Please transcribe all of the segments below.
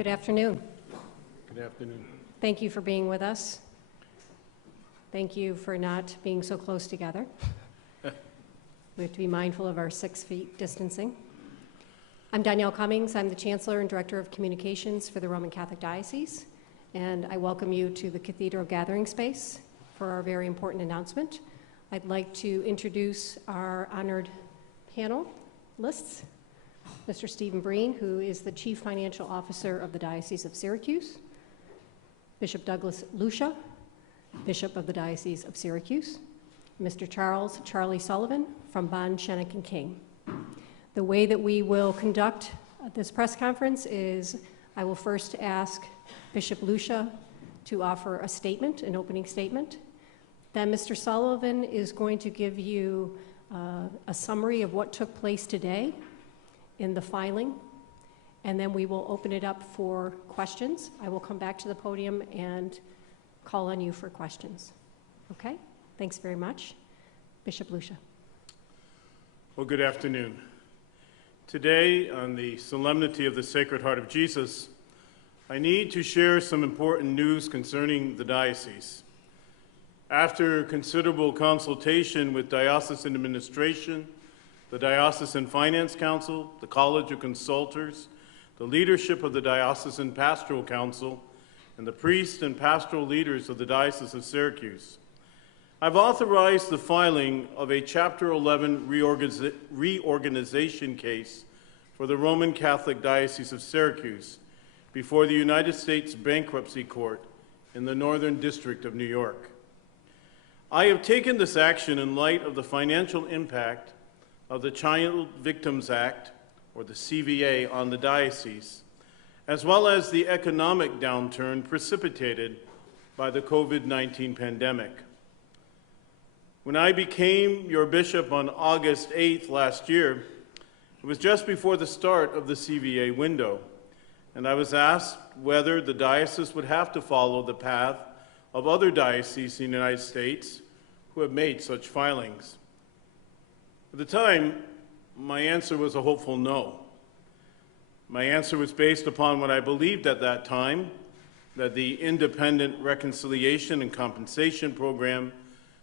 Good afternoon. Good afternoon. Thank you for being with us. Thank you for not being so close together. We have to be mindful of our 6 feet distancing. I'm Danielle Cummings. I'm the Chancellor and Director of Communications for the Roman Catholic Diocese, and I welcome you to the Cathedral Gathering Space for our very important announcement. I'd like to introduce our honored panelists. Mr. Stephen Breen, who is the Chief Financial Officer of the Diocese of Syracuse, Bishop Douglas Lucia, Bishop of the Diocese of Syracuse, Mr. Charlie Sullivan from Bond, Shennick and King. The way that we will conduct this press conference is I will first ask Bishop Lucia to offer a statement, an opening statement. Then Mr. Sullivan is going to give you a summary of what took place today in the filing, and then we will open it up for questions. I will come back to the podium and call on you for questions. Okay? Thanks very much. Bishop Lucia. Well, good afternoon. Today, on the Solemnity of the Sacred Heart of Jesus, I need to share some important news concerning the diocese. After considerable consultation with diocesan administration, the Diocesan Finance Council, the College of Consultors, the leadership of the Diocesan Pastoral Council, and the priests and pastoral leaders of the Diocese of Syracuse, I've authorized the filing of a Chapter 11 reorganization case for the Roman Catholic Diocese of Syracuse before the United States Bankruptcy Court in the Northern District of New York. I have taken this action in light of the financial impact of the Child Victims Act, or the CVA, on the diocese, as well as the economic downturn precipitated by the COVID-19 pandemic. When I became your bishop on August 8th last year, it was just before the start of the CVA window, and I was asked whether the diocese would have to follow the path of other dioceses in the United States who have made such filings. At the time, my answer was a hopeful no. My answer was based upon what I believed at that time, that the Independent Reconciliation and Compensation Program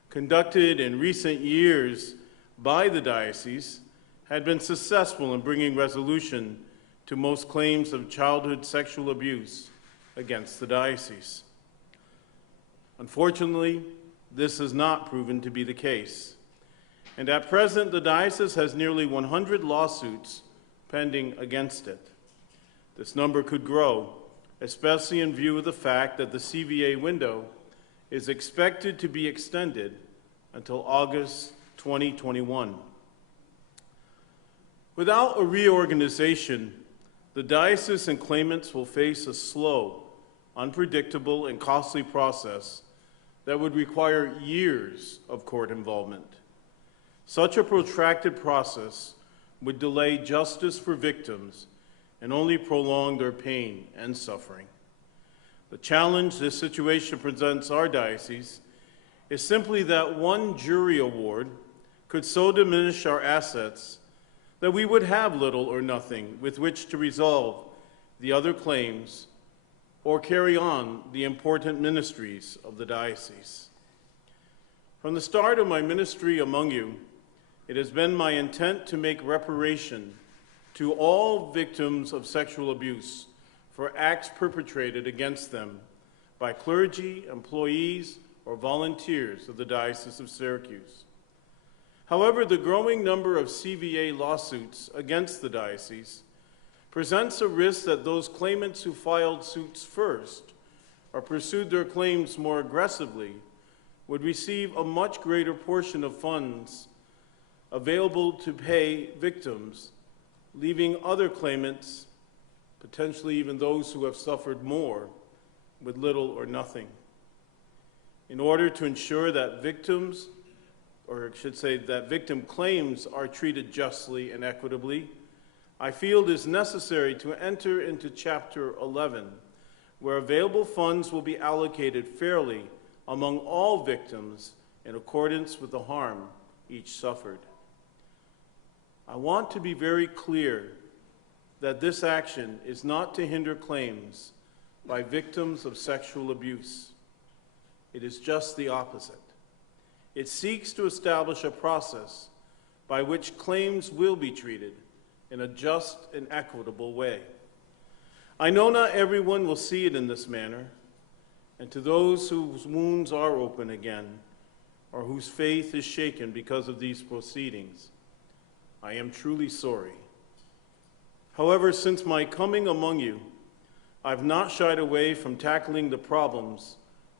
conducted in recent years by the diocese had been successful in bringing resolution to most claims of childhood sexual abuse against the diocese. Unfortunately, this has not proven to be the case. And at present, the diocese has nearly 100 lawsuits pending against it. This number could grow, especially in view of the fact that the CVA window is expected to be extended until August 2021. Without a reorganization, the diocese and claimants will face a slow, unpredictable, and costly process that would require years of court involvement. Such a protracted process would delay justice for victims and only prolong their pain and suffering. The challenge this situation presents our diocese is simply that one jury award could so diminish our assets that we would have little or nothing with which to resolve the other claims or carry on the important ministries of the diocese. From the start of my ministry among you, it has been my intent to make reparation to all victims of sexual abuse for acts perpetrated against them by clergy, employees, or volunteers of the Diocese of Syracuse. However, the growing number of CVA lawsuits against the diocese presents a risk that those claimants who filed suits first or pursued their claims more aggressively would receive a much greater portion of funds available to pay victims, leaving other claimants, potentially even those who have suffered more, with little or nothing. In order to ensure that victims, or I should say that victim claims are treated justly and equitably, I feel it is necessary to enter into Chapter 11, where available funds will be allocated fairly among all victims in accordance with the harm each suffered. I want to be very clear that this action is not to hinder claims by victims of sexual abuse. It is just the opposite. It seeks to establish a process by which claims will be treated in a just and equitable way. I know not everyone will see it in this manner, and to those whose wounds are open again, or whose faith is shaken because of these proceedings, I am truly sorry. However, since my coming among you, I've not shied away from tackling the problems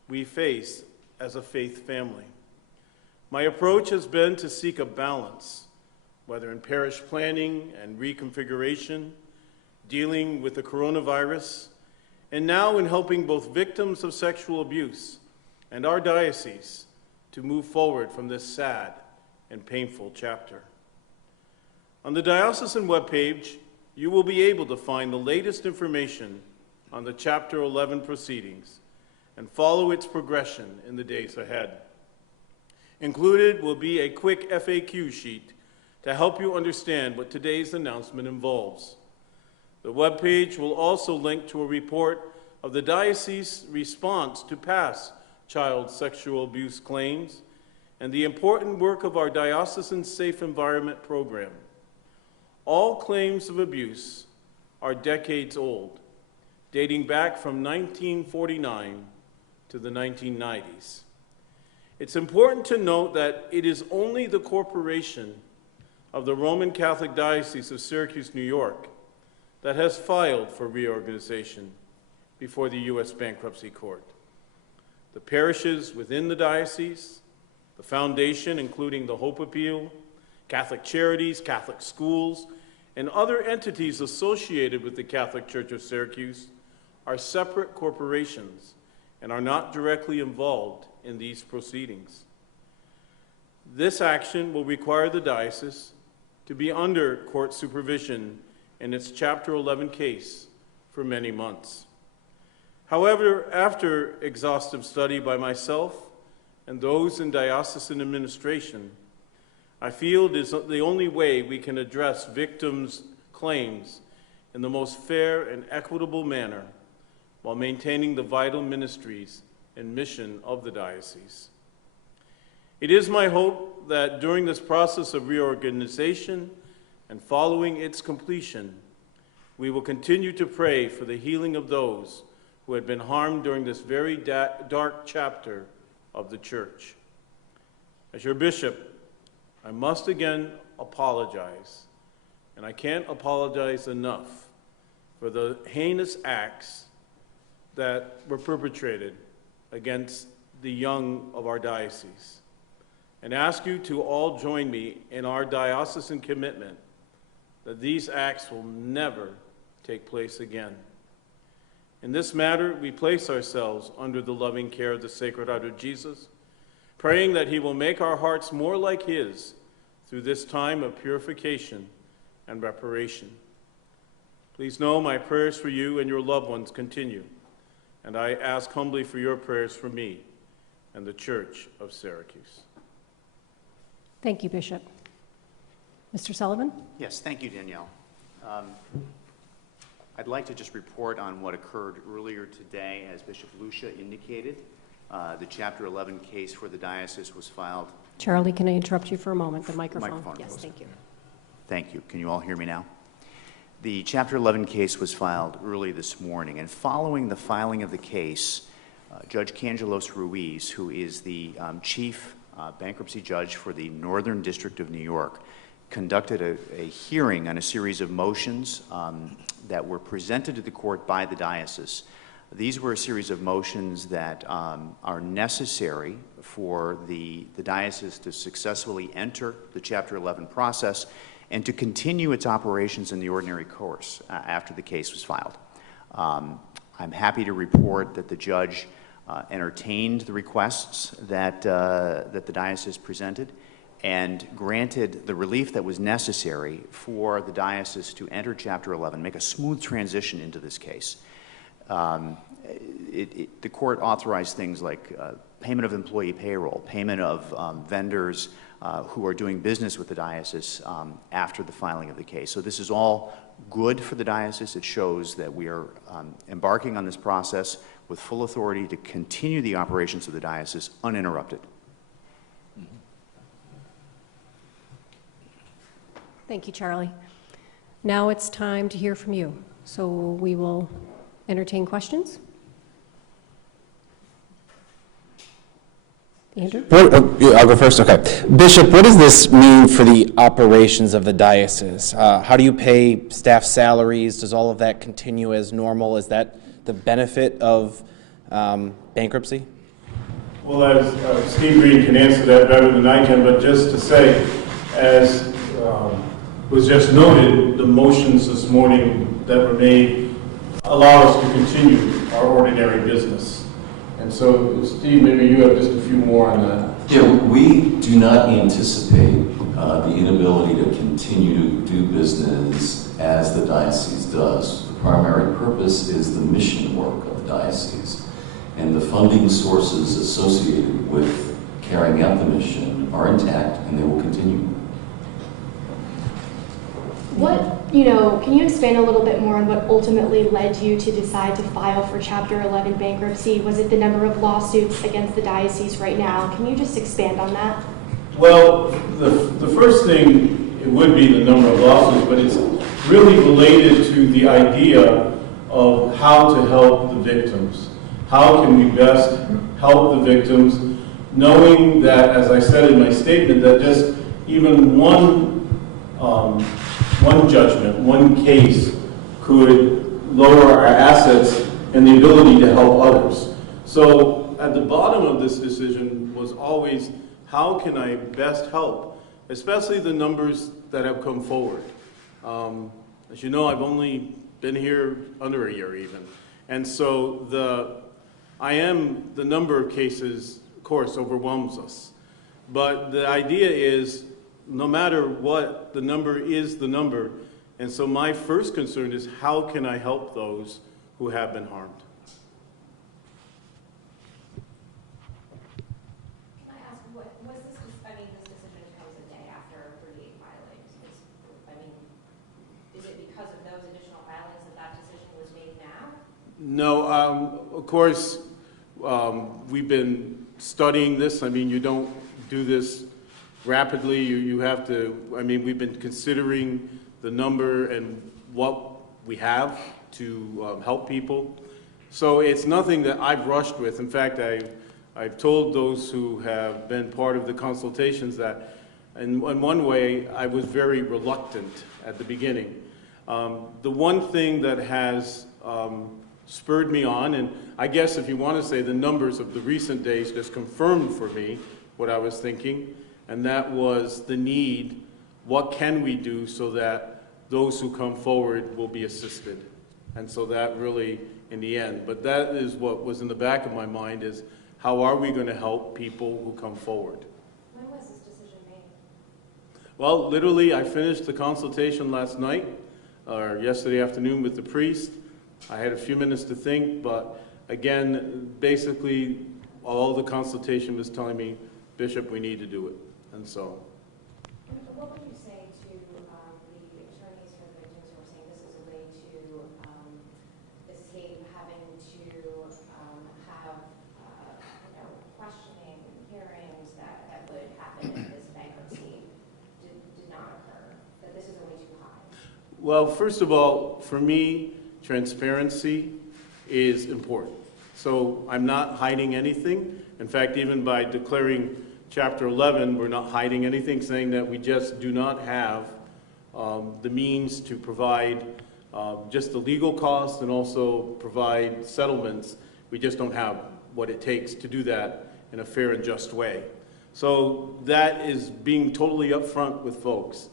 we face as a faith family. My approach has been to seek a balance, whether in parish planning and reconfiguration, dealing with the coronavirus, and now in helping both victims of sexual abuse and our diocese to move forward from this sad and painful chapter. On the diocesan webpage, you will be able to find the latest information on the Chapter 11 proceedings and follow its progression in the days ahead. Included will be a quick FAQ sheet to help you understand what today's announcement involves. The webpage will also link to a report of the diocese's response to past child sexual abuse claims and the important work of our Diocesan Safe Environment program. All claims of abuse are decades old, dating back from 1949 to the 1990s. It's important to note that it is only the corporation of the Roman Catholic Diocese of Syracuse, New York, that has filed for reorganization before the U.S. Bankruptcy Court. The parishes within the diocese, the foundation, including the Hope Appeal, Catholic Charities, Catholic schools, and other entities associated with the Catholic Church of Syracuse are separate corporations and are not directly involved in these proceedings. This action will require the diocese to be under court supervision in its Chapter 11 case for many months. However, after exhaustive study by myself and those in diocesan administration, I feel it is the only way we can address victims' claims in the most fair and equitable manner while maintaining the vital ministries and mission of the diocese. It is my hope that during this process of reorganization and following its completion, we will continue to pray for the healing of those who had been harmed during this very dark chapter of the Church. As your bishop, I must again apologize, and I can't apologize enough for the heinous acts that were perpetrated against the young of our diocese, and ask you to all join me in our diocesan commitment that these acts will never take place again. In this matter, we place ourselves under the loving care of the Sacred Heart of Jesus, praying that he will make our hearts more like his through this time of purification and reparation. Please know my prayers for you and your loved ones continue, and I ask humbly for your prayers for me and the Church of Syracuse. Thank you, Bishop. Mr. Sullivan? Yes, thank you, Danielle. I'd like to just report on what occurred earlier today. As Bishop Lucia indicated, the Chapter 11 case for the diocese was filed. Charlie, can I interrupt you for a moment? The microphone. Yes, Microphone. thank you. Thank you. Can you all hear me now? The Chapter 11 case was filed early this morning, and following the filing of the case, Judge Cangelos Ruiz, who is the chief bankruptcy judge for the Northern District of New York, conducted a hearing on a series of motions that were presented to the court by the diocese. These were a series of motions that are necessary for the diocese to successfully enter the Chapter 11 process and to continue its operations in the ordinary course after the case was filed. I'm happy to report that the judge entertained the requests that the diocese presented and granted the relief that was necessary for the diocese to enter Chapter 11, make a smooth transition into this case. The court authorized things like payment of employee payroll, payment of vendors who are doing business with the diocese after the filing of the case. So this is all good for the diocese. It shows that we are embarking on this process with full authority to continue the operations of the diocese uninterrupted. Thank you, Charlie. Now it's time to hear from you. So we will entertain questions. Andrew? I'll go first, okay. Bishop, what does this mean for the operations of the diocese? How do you pay staff salaries? Does all of that continue as normal? Is that the benefit of bankruptcy? Well, as Steve Green can answer that better than I can, but just to say, as was just noted, the motions this morning that were made allow us to continue our ordinary business. And so, Steve, maybe you have just a few more on that. Yeah, we do not anticipate the inability to continue to do business as the diocese does. The primary purpose is the mission work of the diocese, and the funding sources associated with carrying out the mission are intact, and they will continue. Can you expand a little bit more on what ultimately led you to decide to file for Chapter 11 bankruptcy? Was it the number of lawsuits against the diocese right now? Can you just expand on that? Well, the first thing, it would be the number of lawsuits, but it's really related to the idea of how to help the victims. How can we best help the victims, knowing that, as I said in my statement, that just even one judgment, one case could lower our assets and the ability to help others. So at the bottom of this decision was always, how can I best help, especially the numbers that have come forward. As you know, I've only been here under a year even. And so the number of cases, of course, overwhelms us. But the idea is, no matter what, the number is the number. And so my first concern is, how can I help those who have been harmed? Can I ask, was this decision comes a day after 38 filings? Is it because of those additional filings that decision was made now? No, of course, we've been studying this. You don't do this rapidly. You have to, we've been considering the number and what we have to help people. So it's nothing that I've rushed with. In fact, I've told those who have been part of the consultations that in one way I was very reluctant at the beginning. The one thing that has spurred me on, and I guess if you want to say the numbers of the recent days just confirmed for me what I was thinking, and that was the need, what can we do so that those who come forward will be assisted? And so that really, in the end, but that is what was in the back of my mind, is how are we going to help people who come forward? When was this decision made? Well, literally, I finished the consultation last night, or yesterday afternoon with the priest. I had a few minutes to think, but again, basically, all the consultation was telling me, Bishop, we need to do it. And so. What would you say to the attorneys for the victims who are saying this is a way to escape having to have questioning hearings that would happen if this bankruptcy did not occur? That this is a way too high? Well, first of all, for me, transparency is important. So I'm not hiding anything. In fact, even by declaring Chapter 11, we're not hiding anything, saying that we just do not have the means to provide just the legal costs and also provide settlements. We just don't have what it takes to do that in a fair and just way. So that is being totally upfront with folks.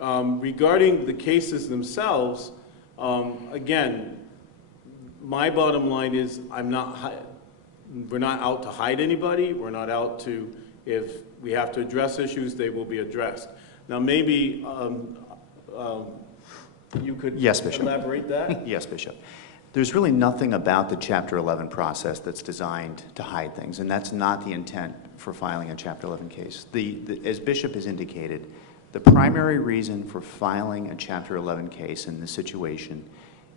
Regarding the cases themselves, again, my bottom line is we're not out to hide anybody. We're not out to, if we have to address issues, they will be addressed. Now, maybe you could Yes, Bishop. elaborate that? Yes, Bishop. There's really nothing about the Chapter 11 process that's designed to hide things, and that's not the intent for filing a Chapter 11 case. As Bishop has indicated, The primary reason for filing a Chapter 11 case in this situation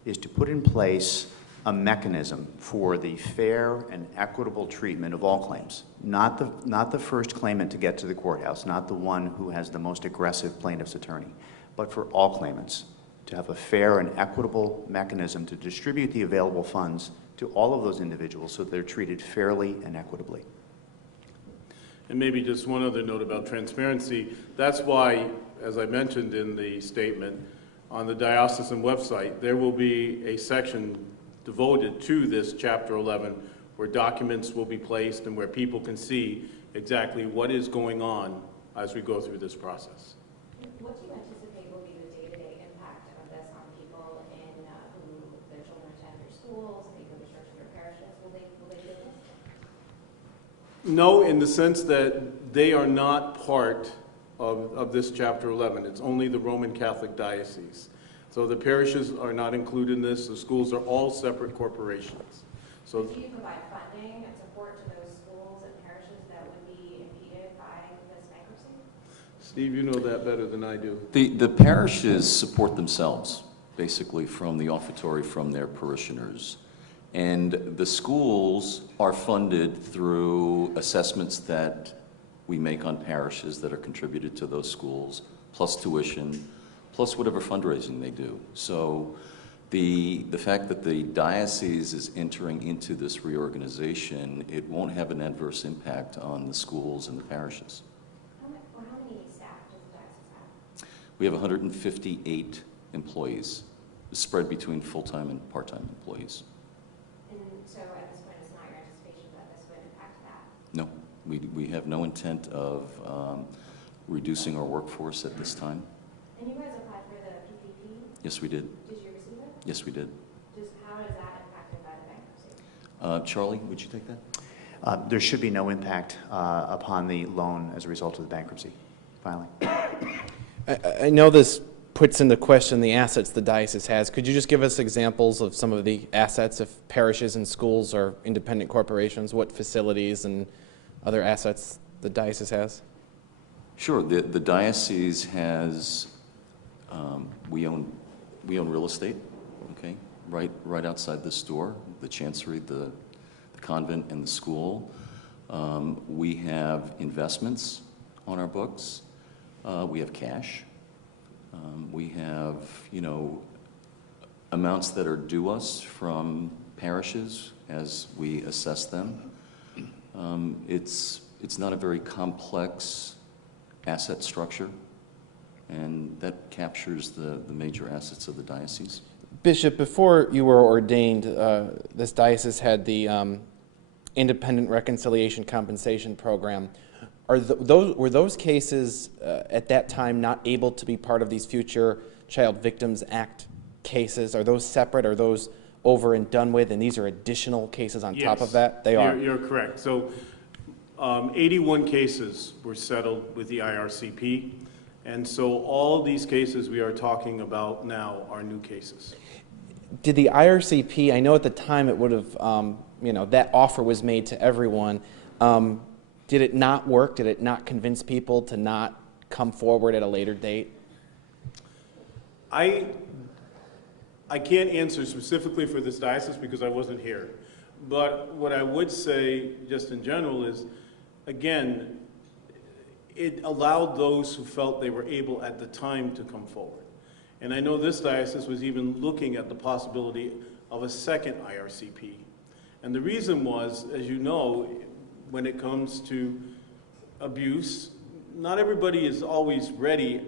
is to put in place a mechanism for the fair and equitable treatment of all claims, not the first claimant to get to the courthouse, not the one who has the most aggressive plaintiff's attorney, but for all claimants, to have a fair and equitable mechanism to distribute the available funds to all of those individuals so they're treated fairly and equitably. And maybe just one other note about transparency. That's why, as I mentioned in the statement, on the diocesan website, there will be a section devoted to this Chapter 11 where documents will be placed and where people can see exactly what is going on as we go through this process. What do you anticipate will be the day-to-day impact of this on people in who their children attend their schools, they go to church in their parishes? Will they do this? No, in the sense that they are not part of this Chapter 11. It's only the Roman Catholic Diocese. So the parishes are not included in this. The schools are all separate corporations. So do you provide funding and support to those schools and parishes that would be impeded by this bankruptcy? Steve, you know that better than I do. The parishes support themselves, basically, from the offertory from their parishioners. And the schools are funded through assessments that we make on parishes that are contributed to those schools, plus tuition, plus whatever fundraising they do. So the fact that the diocese is entering into this reorganization, it won't have an adverse impact on the schools and the parishes. How many staff does the diocese have? We have 158 employees, spread between full-time and part-time employees. And so at this point, it's not your anticipation that this would impact that? No, we have no intent of reducing our workforce at this time. And you guys applied for the PPP? Yes, we did. Did you receive it? Yes, we did. How is that impacted by the bankruptcy? Charlie, would you take that? There should be no impact upon the loan as a result of the bankruptcy filing. I know this puts into question the assets the diocese has. Could you just give us examples of some of the assets of parishes and schools or independent corporations? What facilities and other assets the diocese has? Sure. The diocese has, we own real estate, okay, right outside this door, the chancery, the convent, and the school. We have investments on our books. We have cash. We have, amounts that are due us from parishes as we assess them. It's not a very complex asset structure, and that captures the major assets of the diocese. Bishop, before you were ordained, this diocese had the Independent Reconciliation Compensation Program. Were those cases at that time not able to be part of these future Child Victims Act cases? Are those separate? Are those over and done with, and these are additional cases on top of that? They are. You're correct. So 81 cases were settled with the IRCP, and so all these cases we are talking about now are new cases. Did the IRCP, I know at the time it would have, that offer was made to everyone. Did it not work? Did it not convince people to not come forward at a later date? I can't answer specifically for this diocese because I wasn't here. But what I would say, just in general, is, again, it allowed those who felt they were able at the time to come forward. And I know this diocese was even looking at the possibility of a second IRCP. And the reason was, as you know, when it comes to abuse, not everybody is always ready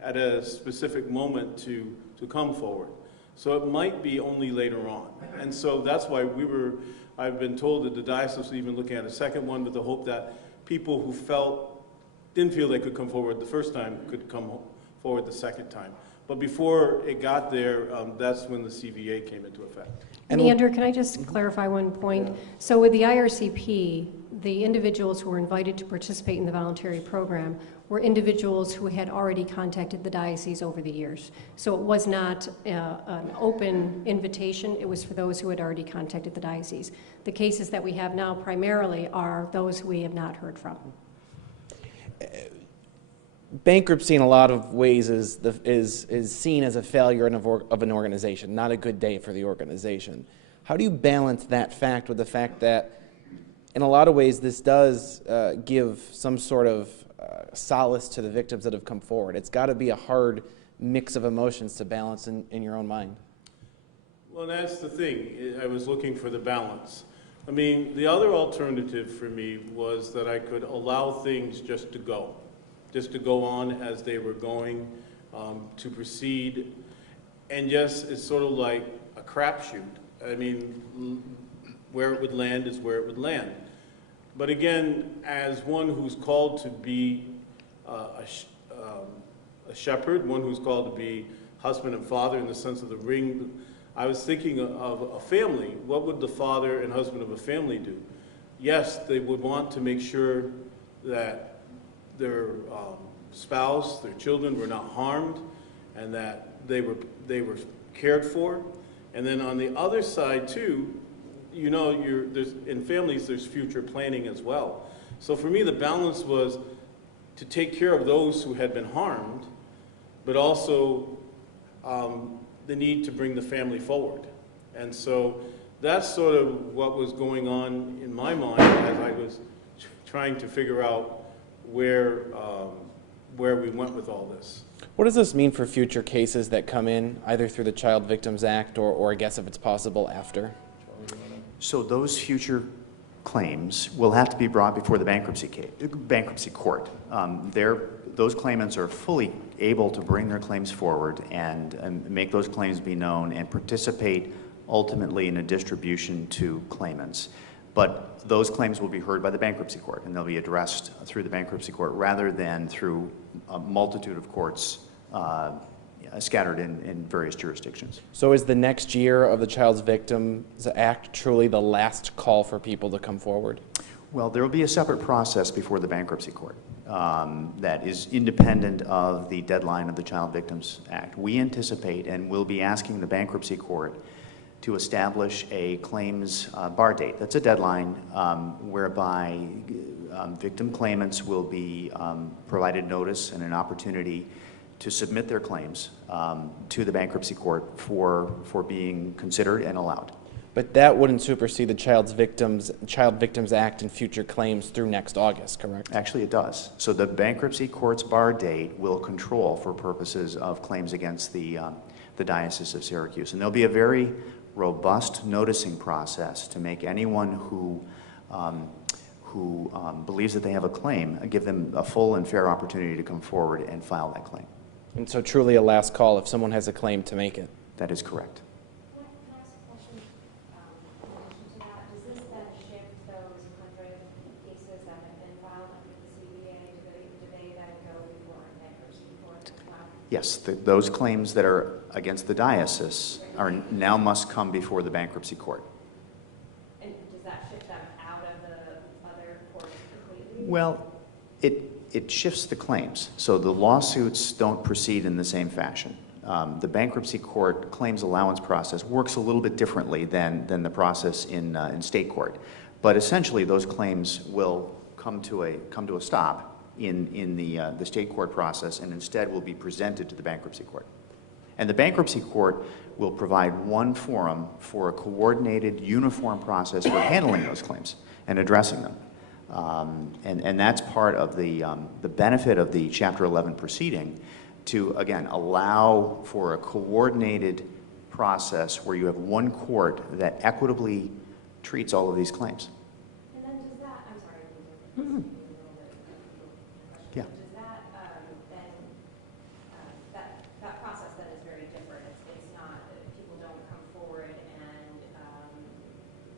at a specific moment to come forward. So it might be only later on. And so that's why I've been told that the diocese was even looking at a second one with the hope that people who didn't feel they could come forward the first time could come forward the second time. But before it got there, that's when the CVA came into effect. And Andrew, can I just clarify one point? Yeah. So with the IRCP, the individuals who were invited to participate in the voluntary program were individuals who had already contacted the diocese over the years. So it was not an open invitation. It was for those who had already contacted the diocese. The cases that we have now primarily are those who we have not heard from. bankruptcy in a lot of ways is seen as a failure of an organization, not a good day for the organization. How do you balance that fact with the fact that in a lot of ways this does give some sort of solace to the victims that have come forward? It's got to be a hard mix of emotions to balance in your own mind. Well, that's the thing. I was looking for the balance. I mean, the other alternative for me was that I could allow things just to go on as they were going, to proceed, and just, it's sort of like a crapshoot. I mean, where it would land is where it would land. But again, as one who's called to be a shepherd, one who's called to be husband and father in the sense of the ring, I was thinking of a family. What would the father and husband of a family do? Yes, they would want to make sure that their spouse, their children were not harmed, and that they were cared for. And then on the other side too, you know, in families there's future planning as well. So for me, the balance was to take care of those who had been harmed, but also the need to bring the family forward. And so that's sort of what was going on in my mind as I was trying to figure out where we went with all this. What does this mean for future cases that come in, either through the Child Victims Act or I guess if it's possible after? So those future claims will have to be brought before the bankruptcy court. Those claimants are fully able to bring their claims forward and make those claims be known and participate ultimately in a distribution to claimants. But those claims will be heard by the bankruptcy court, and they'll be addressed through the bankruptcy court rather than through a multitude of courts scattered in various jurisdictions. So is the next year of the Child Victims Act truly the last call for people to come forward? Well, there will be a separate process before the bankruptcy court that is independent of the deadline of the Child Victims Act. We anticipate and will be asking the bankruptcy court to establish a claims bar date. That's a deadline whereby victim claimants will be provided notice and an opportunity to submit their claims to the bankruptcy court for being considered and allowed. But that wouldn't supersede the Child Victims Act and future claims through next August, correct? Actually, it does. So the bankruptcy court's bar date will control for purposes of claims against the Diocese of Syracuse. And there'll be a very robust noticing process to make anyone who believes that they have a claim, give them a full and fair opportunity to come forward and file that claim. And so truly a last call if someone has a claim to make it. That is correct. Can I ask a question in relation to that? Does this then shift those 100 cases that have been filed under the CBA? Do they then go before a bankruptcy court? Yes, those claims that are against the diocese now must come before the bankruptcy court. And does that shift them out of the other courts completely? Well, it shifts the claims. So the lawsuits don't proceed in the same fashion. The bankruptcy court claims allowance process works a little bit differently than the process in state court. But essentially, those claims will come to a stop in the state court process and instead will be presented to the bankruptcy court. And the bankruptcy court will provide one forum for a coordinated, uniform process for handling those claims and addressing them. And that's part of the benefit of the Chapter 11 proceeding to, again, allow for a coordinated process where you have one court that equitably treats all of these claims. And then does that, I'm sorry, a little bit Yeah. does that then, that process then is very different. It's not, people don't come forward and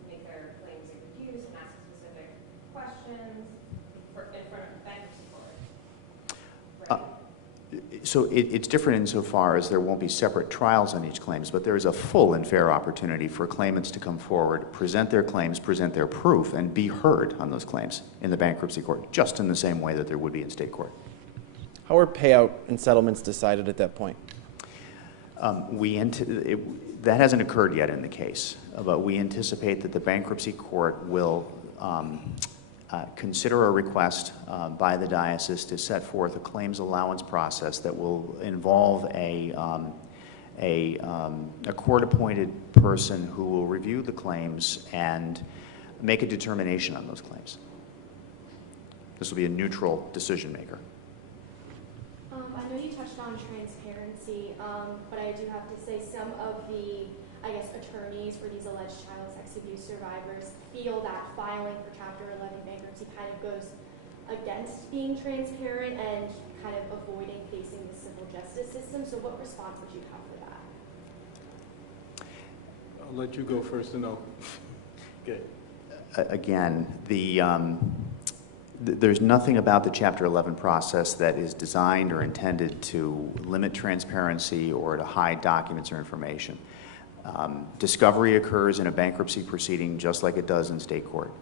make their claims in confused and ask specific questions in front of the bankruptcy court. Right? So it's different insofar as there won't be separate trials on each claims, but there is a full and fair opportunity for claimants to come forward, present their claims, present their proof, and be heard on those claims in the bankruptcy court, just in the same way that there would be in state court. How are payout and settlements decided at that point? That hasn't occurred yet in the case, but we anticipate that the bankruptcy court will consider a request by the diocese to set forth a claims allowance process that will involve a court-appointed person who will review the claims and make a determination on those claims. This will be a neutral decision maker. I know you touched on transparency, but I do have to say some of the, I guess, attorneys for these alleged child sex abuse survivors feel that filing for Chapter 11 bankruptcy kind of goes against being transparent and kind of avoiding facing the civil justice system. So what response would you have for that? I'll let you go first and I'll, okay. Again, there's nothing about the Chapter 11 process that is designed or intended to limit transparency or to hide documents or information. Discovery occurs in a bankruptcy proceeding just like it does in state court.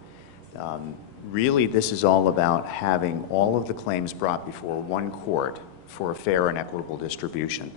Really, this is all about having all of the claims brought before one court for a fair and equitable distribution.